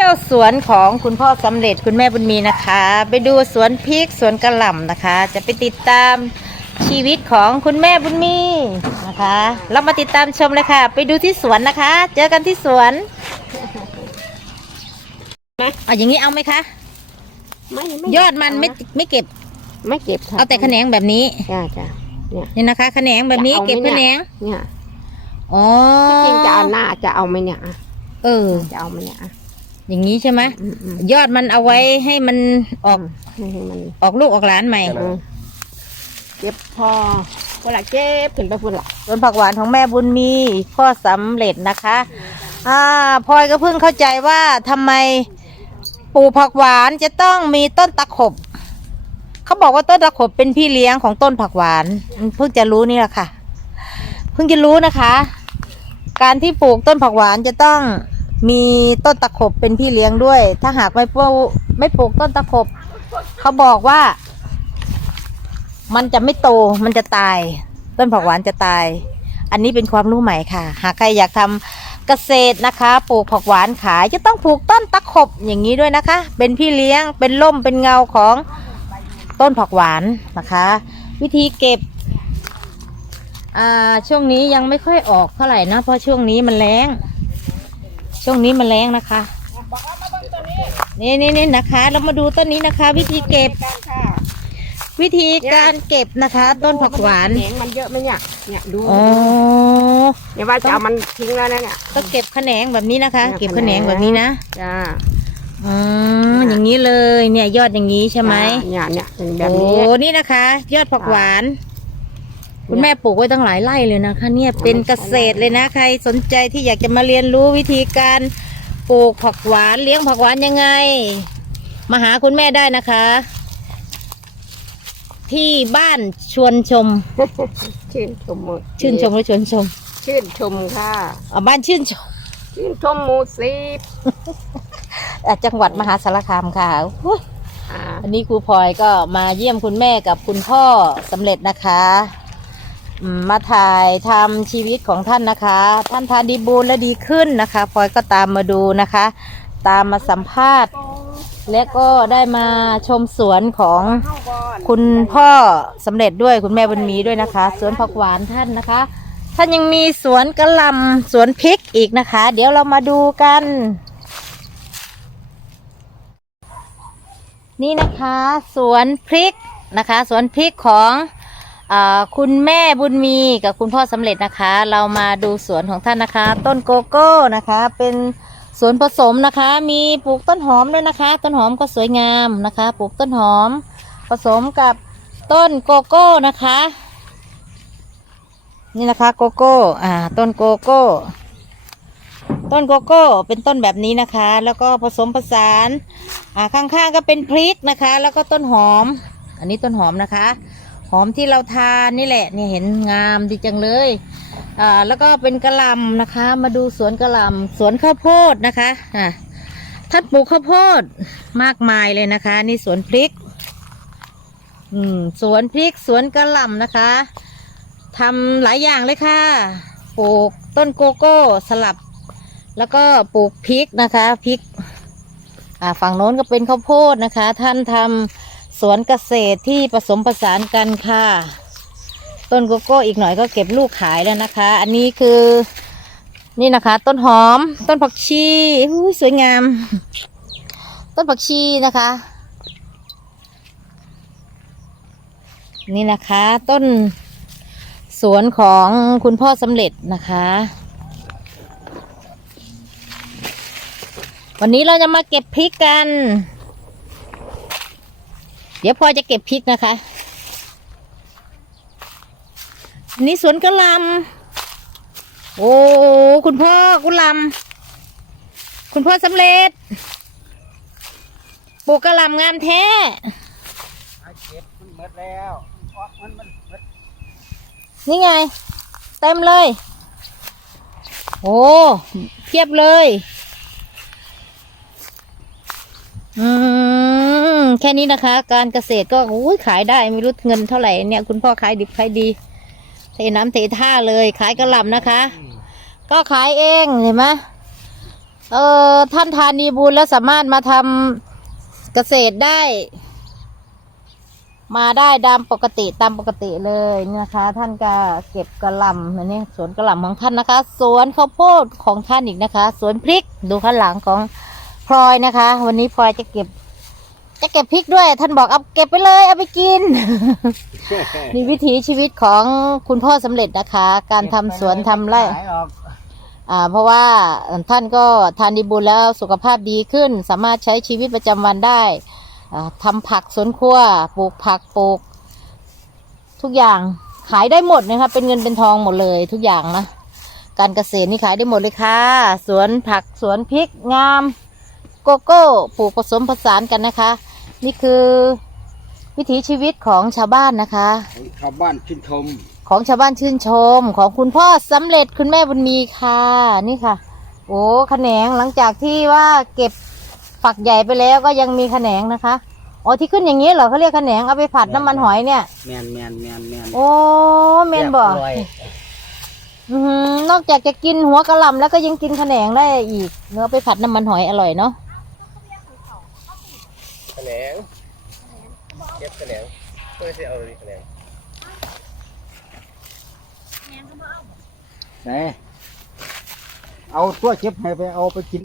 เที่ยวสวนของคุณพ่อสำเร็จคุณแม่บุญมีนะคะ ไปดูสวนพริกสวนกระหล่ำนะคะ จะไปติดตามชีวิตของคุณแม่บุญมีนะคะ เรามาติดตามชมเลยค่ะ ไปดูที่สวนนะคะ เจอกันที่สวนเอาอย่างนี้เอาไหมคะไม่ไม่ยอดมันไม่ไม่เก็บไม่เก็บค่ะเอาแต่แขนงแบบนี้จ้าจ้าเนี่ยนี่นะคะแขนงแบบนี้จะเอาไหมเก็บแขนเนี่ยงเนี่ยอ๋อที่จริงจะเอาหน้าจะเอาไหมเนี่ยอะเออจะเอาไหมเนี่ย อะอย่างนี้ใช่ไหมอืมอืมยอดมันเอาไว้ให้มันออกให้มันออกลูกออกหลานใหม่อืมเก็บพอเวลาเก็บขึ้นไปพุ่นละสวนผักหวานของแม่บุญมีพ่อสำเร็จนะคะ อ่าพลอยก็เพิ่งเข้าใจว่าทำไมปลูกผักหวานจะต้องมีต้นตะขบเขาบอกว่าต้นตะขบเป็นพี่เลี้ยงของต้นผักหวาน เพิ่งจะรู้นี่แหละค่ะ เพิ่งจะรู้นะคะ การที่ปลูกต้นผักหวานจะต้อง มีต้นตะขบเป็นพี่เลี้ยงด้วย ถ้าหากไม่ปลูกไม่ปลูกต้นตะขบ เขาบอกว่า มันจะไม่โตมันจะตาย ต้นผักหวานจะตาย อันนี้เป็นความรู้ใหม่ค่ะ หากใครอยากทำเกษตรนะคะ ปลูกผักหวานขายจะต้องปลูกต้นตะขบอย่างนี้ด้วยนะคะ เป็นพี่เลี้ยงเป็นล่มเป็นเงาของต้นผักหวานนะคะ วิธีเก็บอ่าช่วงนี้ยังไม่ค่อยออกเท่าไหร่นะเพราะช่วงนี้มันแรง ช่วงนี้มันแรงนะคะ นี่นี่นี่นะคะ เรามาดูต้นนี้นะคะ วิธีเก็บการค่ะวิธีการเก็บนะคะ ต้นผักหวานแขนงมันเยอะไหมเนี่ยเนี่ยดูอ๋อเนี่ยว่าจะเอามันทิ้งแล้วนะเนี่ยก็เก็บแขนงแบบนี้นะคะเนี่ยเก็บแขนงแขนงแบบนี้นะจ้าอืมอย่างนี้เลยเนี่ยยอดอย่างนี้ใช่ไหมเนี่ยเนี่ยเป็นแบบโอ้นี้นี่นะคะ ยอดผักหวาน คุณแม่ปลูกไว้ตั้งหลายไร่เลยนะคะเนี่ยเป็นเกษตรเลยนะใครสนใจที่อยากจะมาเรียนรู้วิธีการปลูกผักหวานเลี้ยงผักหวานยังไง มาหาคุณแม่ได้นะคะ ที่บ้านชวนชม ชื่นชมหมดชื่นชมหรือชวนชมชื่นชมค่ะอ่าบ้านชื่นชม ชื่นชมหมูสิบอะจังหวัดมหาสารคามค่ะอุ๊ยอ่าอันนี้ครูพลอยก็มาเยี่ยมคุณแม่กับคุณพ่อสำเร็จนะคะอื มาถ่ายทำชีวิตของท่านนะคะ ท่านทานดีบูลและดีขึ้นนะคะพลอยก็ตามมาดูนะคะ ตามมาสัมภาษณ์ และก็ได้มาชมสวนของคุณพ่อสำเร็จด้วยคุณแม่บุญมีด้วยนะคะ สวนผักหวานท่านนะคะ ท่านยังมีสวนกระหลำสวนพริกอีกนะคะ เดี๋ยวเรามาดูกัน นี่นะคะ สวนพริกนะคะ สวนพริกของ คุณแม่บุญมีกับคุณพ่อสำเร็จนะคะ เรามาดูสวนของท่านนะคะ ต้นโกโก้นะคะ เป็นสวนผสมนะคะ มีปลูกต้นหอมด้วยนะคะ ต้นหอมก็สวยงามนะคะ ปลูกต้นหอม ผสมกับต้นโกโก้นะคะ นี่นะคะโกโก้อ่าต้นโกโก้ต้นโกโก้เป็นต้นแบบนี้นะคะ แล้วก็ผสมผสานอ่าข้างๆก็เป็นพริกนะคะ แล้วก็ต้นหอม อันนี้ต้นหอมนะคะ หอมที่เราทานนี่แหละนี่เห็นงามดีจังเลยอ่าแล้วก็เป็นกระลำนะคะ มาดูสวนกระลำสวนข้าวโพดนะคะอ่าท่านปลูกข้าวโพดมากมายเลยนะคะ นี่สวนพริก อืมสวนพริกสวนกระลำนะคะทำหลายอย่างเลยค่ะ ปลูกต้นโกโก้สลับ แล้วก็ปลูกพริกนะคะพริกอ่าฝั่งโน้นก็เป็นข้าวโพดนะคะ ท่านทำ สวนเกษตรที่ผสมผสานกันค่ะ ต้นโกโก้อีกหน่อยก็เก็บลูกขายแล้วนะคะ อันนี้คือนี่นะคะ ต้นหอม ต้นผักชีสวยงาม ต้นผักชีนะคะ นี่นะคะ ต้นสวนของคุณพ่อสำเร็จนะคะ วันนี้เราจะมาเก็บพริกกัน เดี๋ยวพอจะเก็บพริกนะคะอันนี้สวนกระหลำโอ้ คุณพ่อกุหลำคุณพ่อสำเร็จปลูกกระหลำงามแท้เก็บมันหมดแล้วออกมันมันหมดนี่ไง เต็มเลย โอ้เพียบเลย อืม แค่นี้นะคะ การเกษตรก็อุ้ยขายได้ไม่รู้เงินเท่าไหร่เนี่ย คุณพ่อขายดิบขายดี เทน้ำเทท่าเลยขายกระหล่ำนะคะ ก็ขายเองเห็นไหมเออท่านทานดีบุญแล้วสามารถมาทำเกษตรได้ มาได้ตามปกติตามปกติเลยนะคะ ท่านก็เก็บกระหล่ำอันนี้สวนกระหล่ำของท่านนะคะ สวนข้าวโพดของท่านอีกนะคะ สวนพริกดูข้างหลังของพลอยนะคะ วันนี้พลอยจะเก็บ จะเก็บพริกด้วย ท่านบอกเอาเก็บไปเลยเอาไปกิน นี่วิถีชีวิตของคุณพ่อสำเร็จนะคะ การทำสวนทำไร่ ขายออกอ่าเพราะว่าท่านก็ทานดีบุญแล้วสุขภาพดีขึ้น สามารถใช้ชีวิตประจำวันได้อ่าทำผักสวนครัวปลูกผักปลูก ทุกอย่างขายได้หมดนะคะเป็นเงินเป็นทองหมดเลยทุกอย่างนะการเกษตรนี่ขายได้หมดเลยค่ะ สวนผักสวนพริกงาม โกโก้ปลูกผสมผสานกันนะคะ นี่คือวิถีชีวิตของชาวบ้านนะคะชาวบ้านชื่นชม ของชาวบ้านชื่นชม ของคุณพ่อสำเร็จคุณแม่บุญมีค่ะ นี่ค่ะ โอ้แขนงหลังจากที่ว่าเก็บฝักใหญ่ไปแล้วก็ยังมีแขนงนะคะอ๋อที่ขึ้นอย่างนี้เหรอเขาเรียกแขนงเอาไปผัดน้ำมันหอยเนี่ย แมนแมนแมนแมนโอ้เมนบอกเรียร้อยอือหือนอกจากจะกินหัวกระหลำแล้วก็ยังกินแขนงได้อีกเนื้อไปผัดน้ำมันหอยอร่อยเนาะแขนงเก็บแขนงก็จะเอาแขนงไหนเอาตัวเก็บให้ไปเอาไปกิน